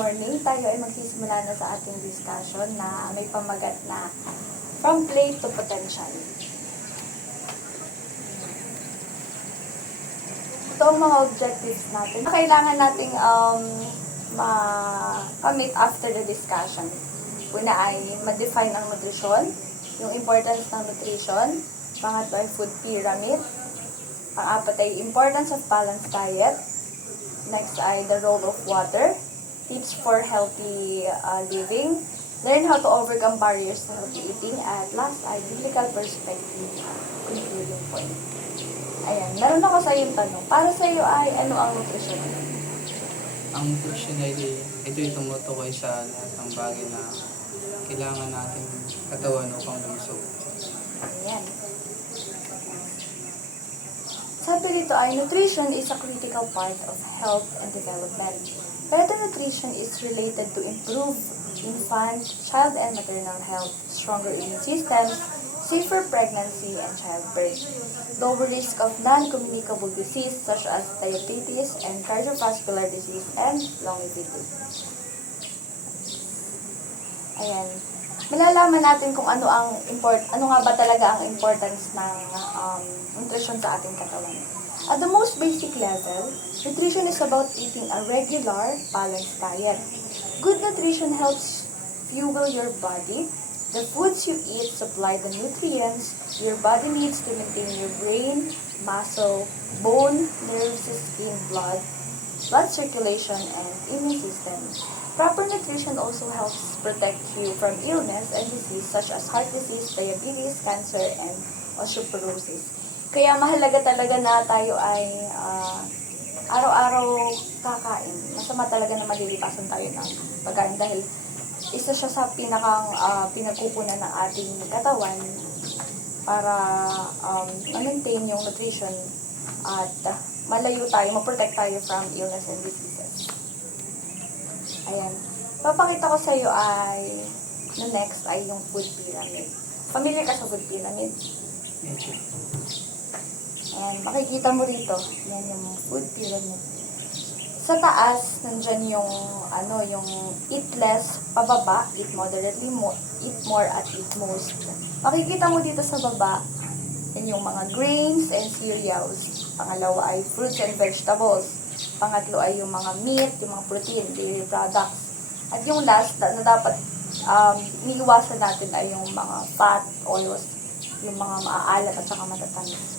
morning. Tayo ay magsisimula na sa ating discussion na may pamagat na From Play to Potential. Ito ang mga objectives natin. Kailangan nating ma-commit after the discussion. Una ay ma-define ang nutrisyon, yung importance ng nutrition. Pangatlo ay food pyramid. Pang-apat ay importance of balanced diet. Next ay the role of water, tips for healthy living, learn how to overcome barriers to healthy eating, at last ay biblical perspective, concluding point. Ayan, meron ako sa yung tanong. Para sa iyo ay ano ang nutrition? Ang nutrition ay ito yung tumutukoy sa lahat ng bagay na kailangan nating katawan upang lumusog. Ayan. Sabi dito ay, nutrition is a critical part of health and development. Better nutrition is related to improve infant, child, and maternal health, stronger immune systems, safer pregnancy and childbirth, lower risk of non-communicable disease such as diabetes and cardiovascular disease, and longevity. Ayan. Malalaman natin kung ano nga ba talaga ang importance ng nutrition sa ating katawan. At the most basic level, nutrition is about eating a regular, balanced diet. Good nutrition helps fuel your body. The foods you eat supply the nutrients your body needs to maintain your brain, muscle, bone, nerves, skin, blood circulation, and immune system. Proper nutrition also helps protect you from illness and disease such as heart disease, diabetes, cancer, and osteoporosis. Kaya mahalaga talaga na tayo ay araw-araw kakain. Masama talaga na malilipasan tayo ng pagkain dahil isa siya sa pinagkukunan ng ating katawan para ma-maintain yung nutrition at malayo tayo, ma-protect tayo from illness and diseases. Ayan. Papakita ko sa iyo ay, next ay yung food pyramid. Familiar ka sa food pyramid? Medyo. Ayan, makikita mo rito. Yan yung food pyramid. Sa taas, nandyan yung, yung eat less, pababa, eat moderately, eat more, at eat most. Makikita mo dito sa baba, yan yung mga grains and cereals. Pangalawa ay fruits and vegetables. Pangatlo ay yung mga meat, yung mga protein, dairy products. At yung last na dapat iniiwasan natin ay yung mga fat, oils, yung mga maaalat at saka matatamis.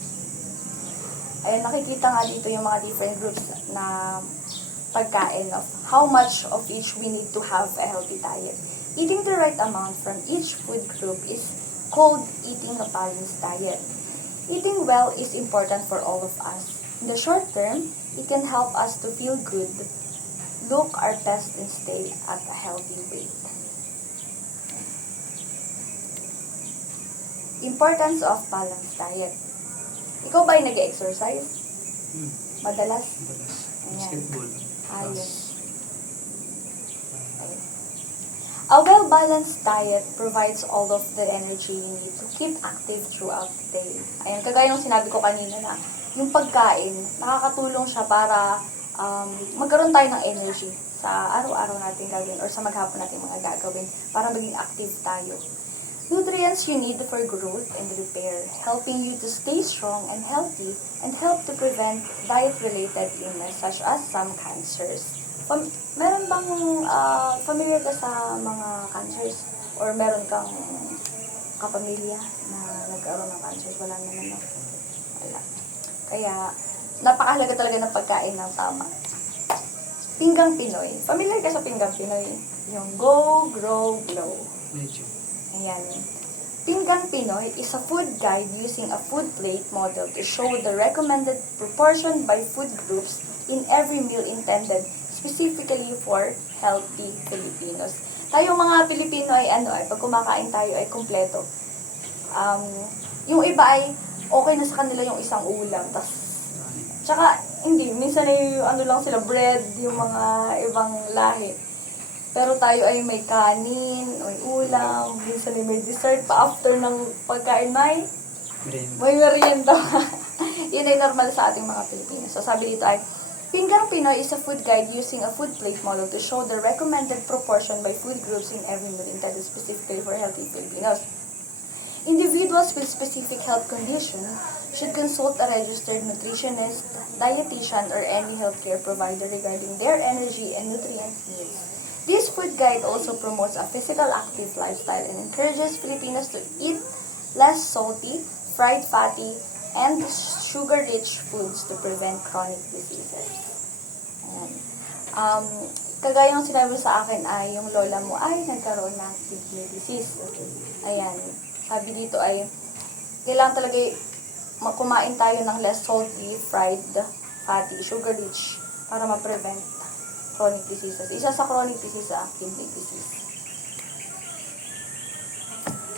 Ayun, nakikita nga dito yung mga different groups na pagkain of how much of each we need to have a healthy diet. Eating the right amount from each food group is called eating a balanced diet. Eating well is important for all of us. In the short term, it can help us to feel good, look our best, and stay at a healthy weight. Importance of balanced diet. Ikaw ba ay nag-exercise? Madalas? Ayan. Basketball. Ayos. A well-balanced diet provides all of the energy you need to keep active throughout the day. Ayan, kagaya ng sinabi ko kanina na yung pagkain, nakakatulong siya para magkaroon tayo ng energy sa araw-araw natin gagawin or sa maghapon natin mga gagawin para maging active tayo. Nutrients you need for growth and repair, helping you to stay strong and healthy and help to prevent diet-related illness such as some cancers. Meron bang familiar ka sa mga cancers? Or meron kang kapamilya na nagkaroon ng cancers? Wala naman, no? Wala. Kaya, napakahalaga talaga ng pagkain ng tama. Pinggang Pinoy. Familiar ka sa Pinggang Pinoy? Yung Go, Grow, Glow. Medyo. Ayan. Pinggang Pinoy is a food guide using a food plate model to show the recommended proportion by food groups in every meal intended specifically for healthy Filipinos. Tayong mga Pilipino ay pag kumakain tayo ay kumpleto. Yung iba ay okay na sa kanila yung isang ulam. Tsaka, hindi. Minsan ay lang sila, bread, yung mga ibang lahi. Pero tayo ay may kanin, may ulam, minsan ay may dessert pa after ng pagkain may merienda. Yun ay normal sa ating mga Pilipino. So sabi dito ay, Pinggang Pinoy is a food guide using a food plate model to show the recommended proportion by food groups in every meal intended specifically for healthy Filipinos. Individuals with specific health condition should consult a registered nutritionist, dietitian, or any healthcare provider regarding their energy and nutrient needs. This food guide also promotes a physical active lifestyle and encourages Filipinos to eat less salty, fried fatty, and sugar-rich foods to prevent chronic diseases. Ayan. Kagaya ng sinabi sa akin ay yung lola mo ay nagkaroon ng kidney disease. Ayan. Sabi dito ay kailangan talaga kumain tayo ng less salty, fried, fatty, sugar-rich para ma-prevent chronic diseases. Isa sa chronic disease ang kidney disease.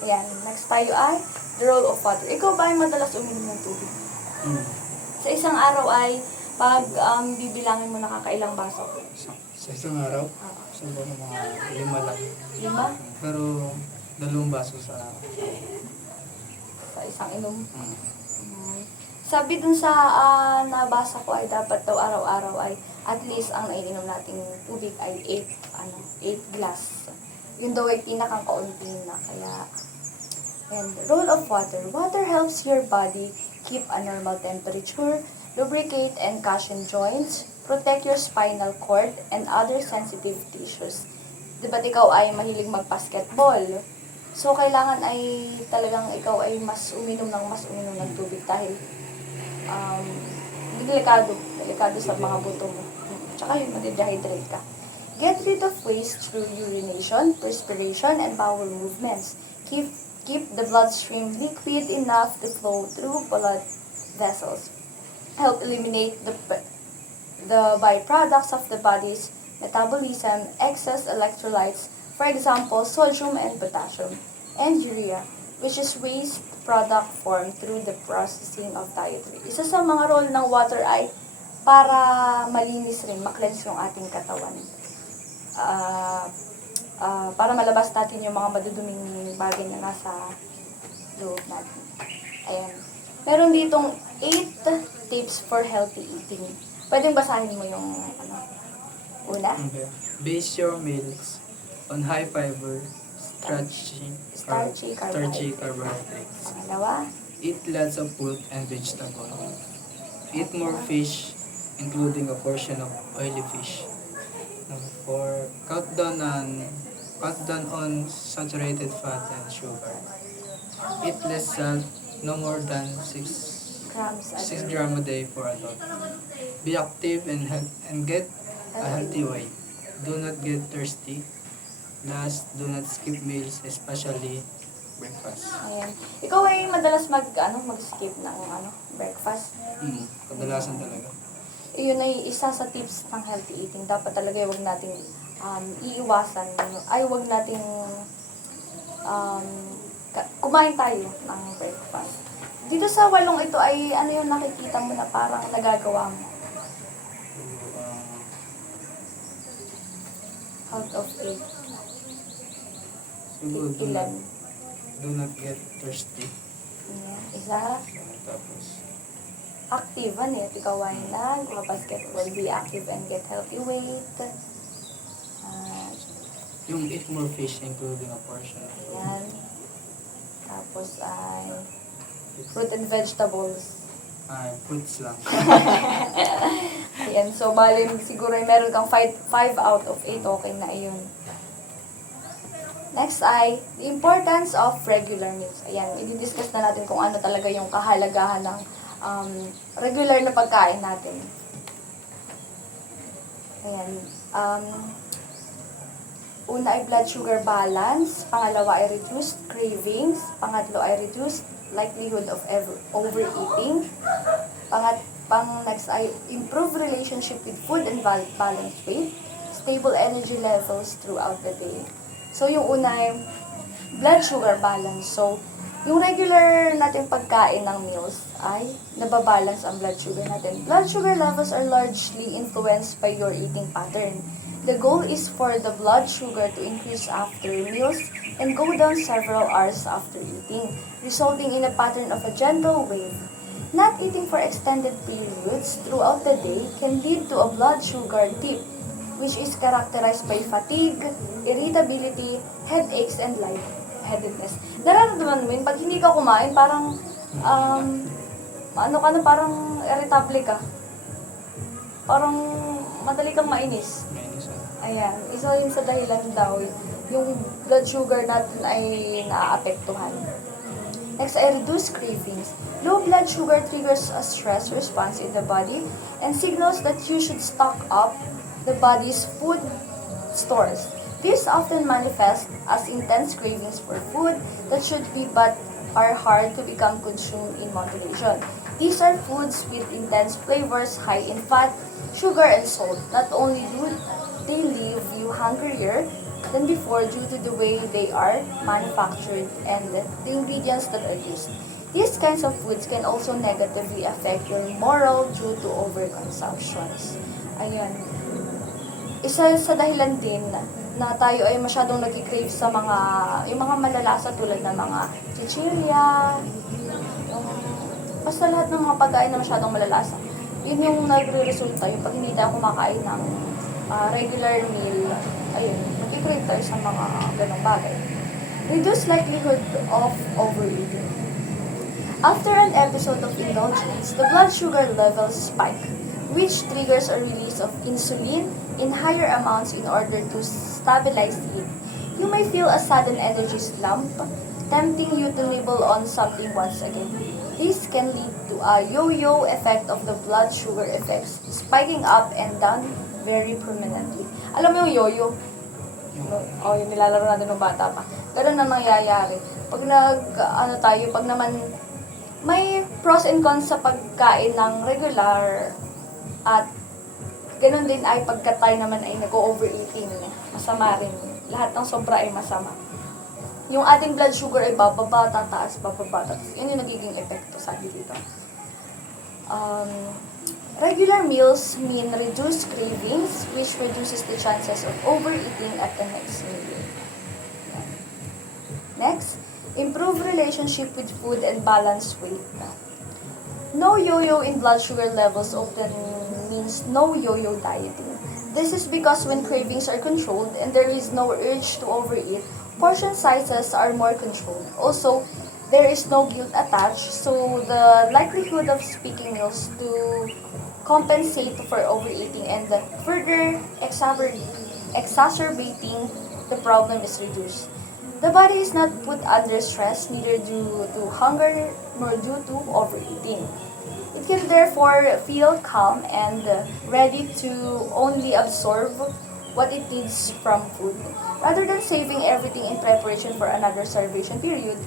Ayan. Next tayo ay the role of water. Ikaw ba ay madalas uminom ng tubig? Sa isang araw ay pag bibilangin mo nakakailang baso? Sa isang araw, siguro mga 5 lang. 5? Pero 2 baso sa Sa isang inom? mm. Sabi dun sa nabasa ko ay dapat daw araw-araw ay at least ang naiinom nating tubig ay 8 glass. Yun daw ay pinakang kaunti na. Kaya, and role of water. Water helps your body keep a normal temperature, lubricate and cushion joints, protect your spinal cord and other sensitive tissues. Diba't ikaw ay mahilig mag-basketball? So, kailangan ay talagang ikaw ay mas uminom ng tubig dahil delikado sa mga buto mo. Tsaka yun, madidehydrate ka. Get rid of waste through urination, perspiration, and bowel movements. Keep the bloodstream liquid enough to flow through blood vessels. Help eliminate the byproducts of the body's metabolism, excess electrolytes, for example, sodium and potassium, and urea, which is waste product formed through the processing of dietary. Isa sa mga role ng water ay para malinis rin, makleanse yung ating katawan. Para malabas natin yung mga maduduming bagay na nasa loob natin. Ayan. Meron ditong 8 tips for healthy eating. Pwedeng basahin mo yung una. Okay. Base your meals on high fiber, starchy carbohydrates. Pangalawa. Eat lots of fruit and vegetables. Eat more fish, including a portion of oily fish. Number 4, cut down on saturated fat and sugar. Eat less salt, no more than 6 grams a day for adult. Be active and get a healthy weight. Do not get thirsty. Last, do not skip meals, especially breakfast. Ayan. Ikaw ay madalas mag-skip ng breakfast. Kadalasan talaga. Iyon ay isa sa tips ng healthy eating. Dapat talaga wag nating iiwasan. Wag nating kumain tayo ng breakfast. Dito sa 8 ito ay ano yung nakikita mo na parang nagagawa mo? Out of 8. Siguro, Ilan? do not get thirsty. Ayan. Isa, Tapos, active ikaw ay basketball, be active and get healthy weight. yung eat more fish, including a portion. Ayan. Tapos ay fruit and vegetables. Fruits lang. Ayan. So, bali siguro ay meron kang 5 out of 8. Okay na yun. Next ay the importance of regular meals. Ayan. I-discuss na natin kung ano talaga yung kahalagahan ng regular na pagkain natin. Ayan. Una ay blood sugar balance. Pangalawa ay reduced cravings. Pangatlo ay reduced likelihood of overeating. Next ay improve relationship with food and balanced weight. Stable energy levels throughout the day. So, yung una ay blood sugar balance. So, yung regular natin pagkain ng meals ay nababalance ang blood sugar natin. Blood sugar levels are largely influenced by your eating pattern. The goal is for the blood sugar to increase after meals and go down several hours after eating, resulting in a pattern of a gentle wave. Not eating for extended periods throughout the day can lead to a blood sugar dip, which is characterized by fatigue, irritability, headaches, and lightheadedness. Nararamdaman mo yun, pag hindi ka kumain, parang, parang irritable ka. Parang madali kang mainis. Ayan, isa yun sa dahilan daw, yung blood sugar natin ay naaapektuhan. Next ay reduced cravings. Low blood sugar triggers a stress response in the body and signals that you should stock up the body's food stores. These often manifest as intense cravings for food that should be but are hard to become consumed in moderation. These are foods with intense flavors, high in fat, sugar, and salt. Not only do they leave you hungrier than before due to the way they are manufactured and the ingredients that are used. These kinds of foods can also negatively affect your moral due to overconsumptions. Ayun. Isa sa dahilan din na tayo ay masyadong nag-crave sa yung mga malalasa tulad ng mga chichirya, basta lahat ng mga pagkain na masyadong malalasa. Yun yung nagre-resulta, yung pag hindi tayo kumakain ng regular meal, ayun, mag-crave tayo sa mga ganong bagay. Reduce likelihood of overeating. After an episode of indulgence, the blood sugar levels spike, which triggers a release of insulin in higher amounts in order to stabilize it. You may feel a sudden energy slump, tempting you to nibble on something once again. This can lead to a yo-yo effect of the blood sugar effects, spiking up and down very permanently. Alam mo yung yo-yo? Yung nilalaro natin ng bata pa. Ganun na nangyayari. Pag pag naman may pros and cons sa pagkain ng regular at ganun din ay pagka tayo naman ay nag-overeating. Masama rin. Lahat ng sobra ay masama. Yung ating blood sugar ay bababa, tataas, bababa, tataas. Yun yung nagiging epekto, sabi dito. Regular meals mean reduced cravings, which reduces the chances of overeating at the next meal. Next, improve relationship with food and balance weight. No yo-yo in blood sugar levels often means no yo-yo dieting. This is because when cravings are controlled and there is no urge to overeat, portion sizes are more controlled. Also, there is no guilt attached, so the likelihood of skipping meals to compensate for overeating and further exacerbating the problem is reduced. The body is not put under stress neither due to hunger nor due to overeating. It can therefore feel calm and ready to only absorb what it needs from food. Rather than saving everything in preparation for another starvation period,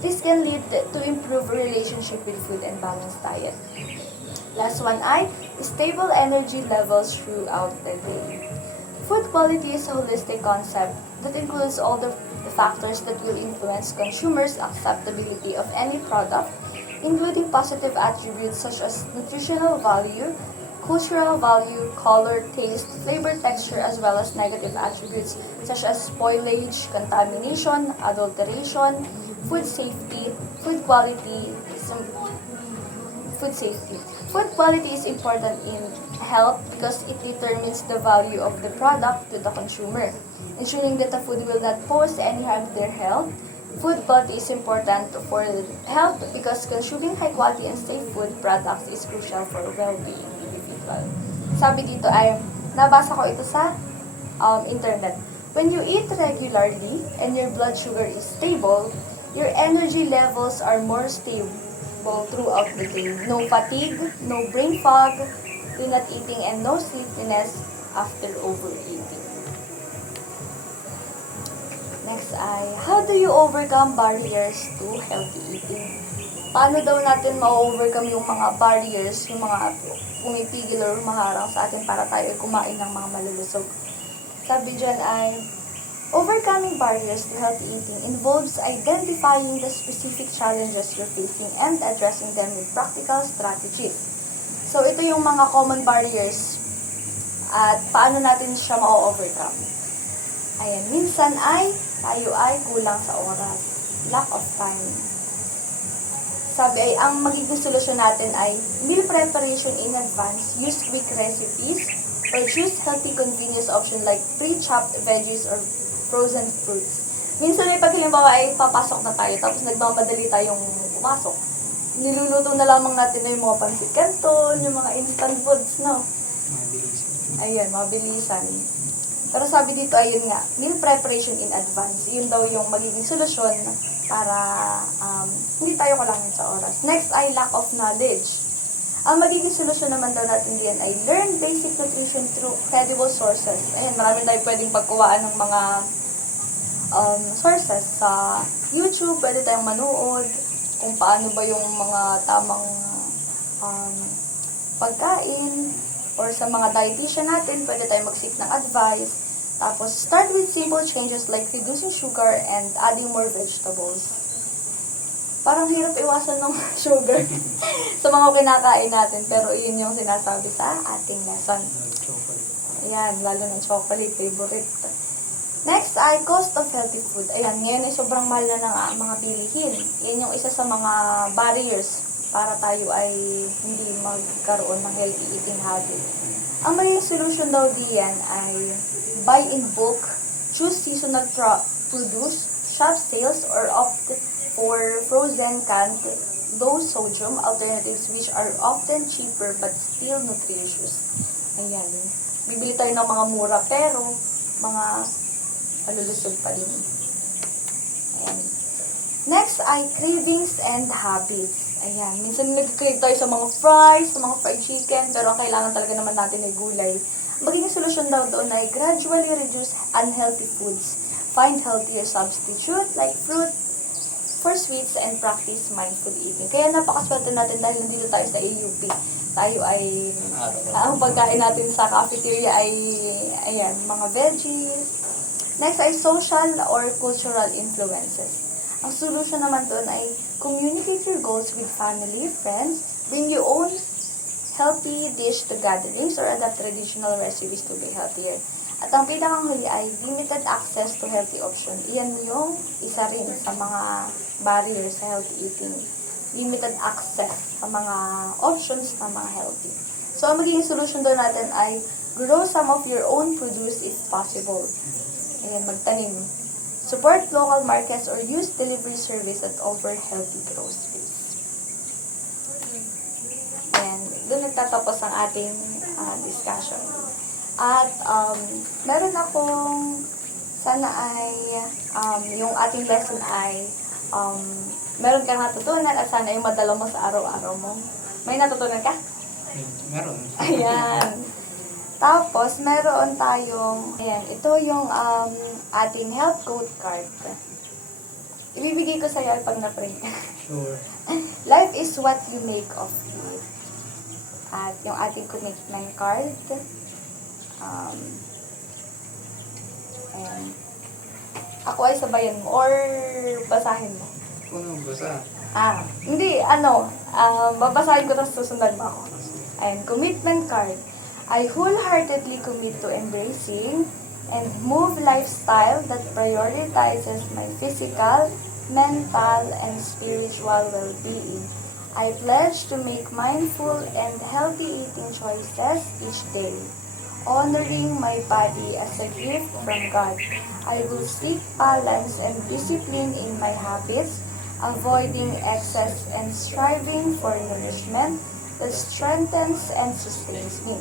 this can lead to improved relationship with food and balanced diet. Last one ay stable energy levels throughout the day. Food quality is a holistic concept that includes all the factors that will influence consumers' acceptability of any product, including positive attributes such as nutritional value, cultural value, color, taste, flavor, texture, as well as negative attributes such as spoilage, contamination, adulteration, food safety, food quality. Food quality is important in health because it determines the value of the product to the consumer, ensuring that the food will not pose any harm to their health. Food quality is important for health because consuming high quality and safe food products is crucial for well-being individual. Sabi dito ay, nabasa ko ito sa internet. When you eat regularly and your blood sugar is stable, your energy levels are more stable throughout the day. No fatigue, no brain fog, do not eating, and no sleepiness after overeating. Next ay, how do you overcome barriers to healthy eating? Paano daw natin ma-overcome yung mga barriers, yung mga pumipigil or maharang sa atin para tayo kumain ng mga malulusog? Sabi dyan ay, overcoming barriers to healthy eating involves identifying the specific challenges you're facing and addressing them with practical strategies. So, ito yung mga common barriers at paano natin siya ma-overcome. Ayan, minsan tayo ay kulang sa oras. Lack of time. sabi ay, ang magiging solusyon natin ay meal preparation in advance, use quick recipes, or choose healthy convenience option like pre-chopped veggies or frozen fruits. Minsan may pag halimbawa ay papasok na tayo, tapos nagmamadali tayong pumasok. Niluluto na lamang natin na yung mga pansit canton, yung mga instant foods, no? Mabilis. Ayun, mabilisan. Pero sabi dito, ayun nga, meal preparation in advance. Yun daw yung magiging solusyon para hindi tayo kalangin sa oras. Next ay lack of knowledge. Ang magiging solusyon naman daw natin diyan ay learn basic nutrition through credible sources. Ayun, marami tayo pwedeng pagkuhaan ng mga sources sa YouTube. Pwede tayong manood kung paano ba yung mga tamang pagkain, or sa mga dietitian natin, pwede tayong mag-seek ng advice. Tapos, start with simple changes like reducing sugar and adding more vegetables. Parang hirap iwasan ng sugar sa mga kinakain natin, pero yun yung sinasabi sa ating lesson. Chocolate. Ayan, lalo ng chocolate, favorite. Next ay cost of healthy food. Ayan, ngayon ay sobrang mahal na ng mga bilihin. Yan yung isa sa mga barriers para tayo ay hindi magkaroon ng healthy eating habit. Ang magiging solution daw diyan ay buy in bulk, choose seasonal produce, shop sales, or opt for frozen canned low sodium alternatives which are often cheaper but still nutritious. Ayan. Bibili tayo ng mga mura pero mga malulusog pa din. Ayan. Next ay cravings and habits. Ayan. Minsan nag-crave tayo sa mga fries, sa mga fried chicken, pero ang kailangan talaga naman natin ay gulay. Magiging solusyon daw doon ay gradually reduce unhealthy foods. Find healthier substitute like fruit for sweets and practice mindful eating. Kaya napakaswerte natin dahil nandito tayo sa AUP. Tayo ay, ang pagkain natin sa cafeteria ay, ayan, mga veggies. Next ay social or cultural influences. Ang solution naman doon ay communicate your goals with family, friends, bring your own healthy dish to gatherings, or adapt traditional recipes to be healthier. At ang pinakang huli ay limited access to healthy option. Iyan yung isa rin sa mga barriers sa healthy eating. Limited access sa mga options na mga healthy. So, ang magiging solution doon natin ay grow some of your own produce if possible. Ayan, magtanim. Support local markets or use delivery service that offer healthy groceries. Ayan, doon nagtatapos ang ating discussion. At meron akong sana ay yung ating lesson ay meron kang natutunan at sana ay madala mo sa araw-araw mo. May natutunan ka? Meron. Ayan. Tapos, meron tayong, ayan, ito yung ating health code card. Ibibigay ko sa'yo pag na-print. Sure. Life is what you make of it. At yung ating commitment card. Ayan. Ako ay sabayan mo or basahin mo. Kung basa. Hindi, babasahin ko tapos susundan mo ako. Ayan, commitment card. I wholeheartedly commit to embracing and move lifestyle that prioritizes my physical, mental, and spiritual well-being. I pledge to make mindful and healthy eating choices each day, honoring my body as a gift from God. I will seek balance and discipline in my habits, avoiding excess and striving for nourishment that strengthens and sustains me.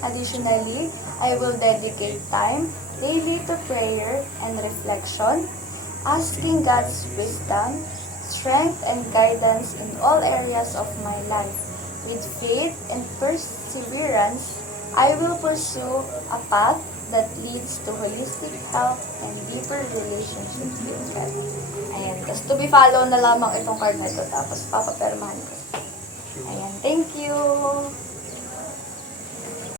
Additionally, I will dedicate time daily to prayer and reflection, asking God's wisdom, strength, and guidance in all areas of my life. With faith and perseverance, I will pursue a path that leads to holistic health and deeper relationships with God. Ayan, just to be follow na lamang itong card na ito, tapos papapermahan ko. Ayan, thank you!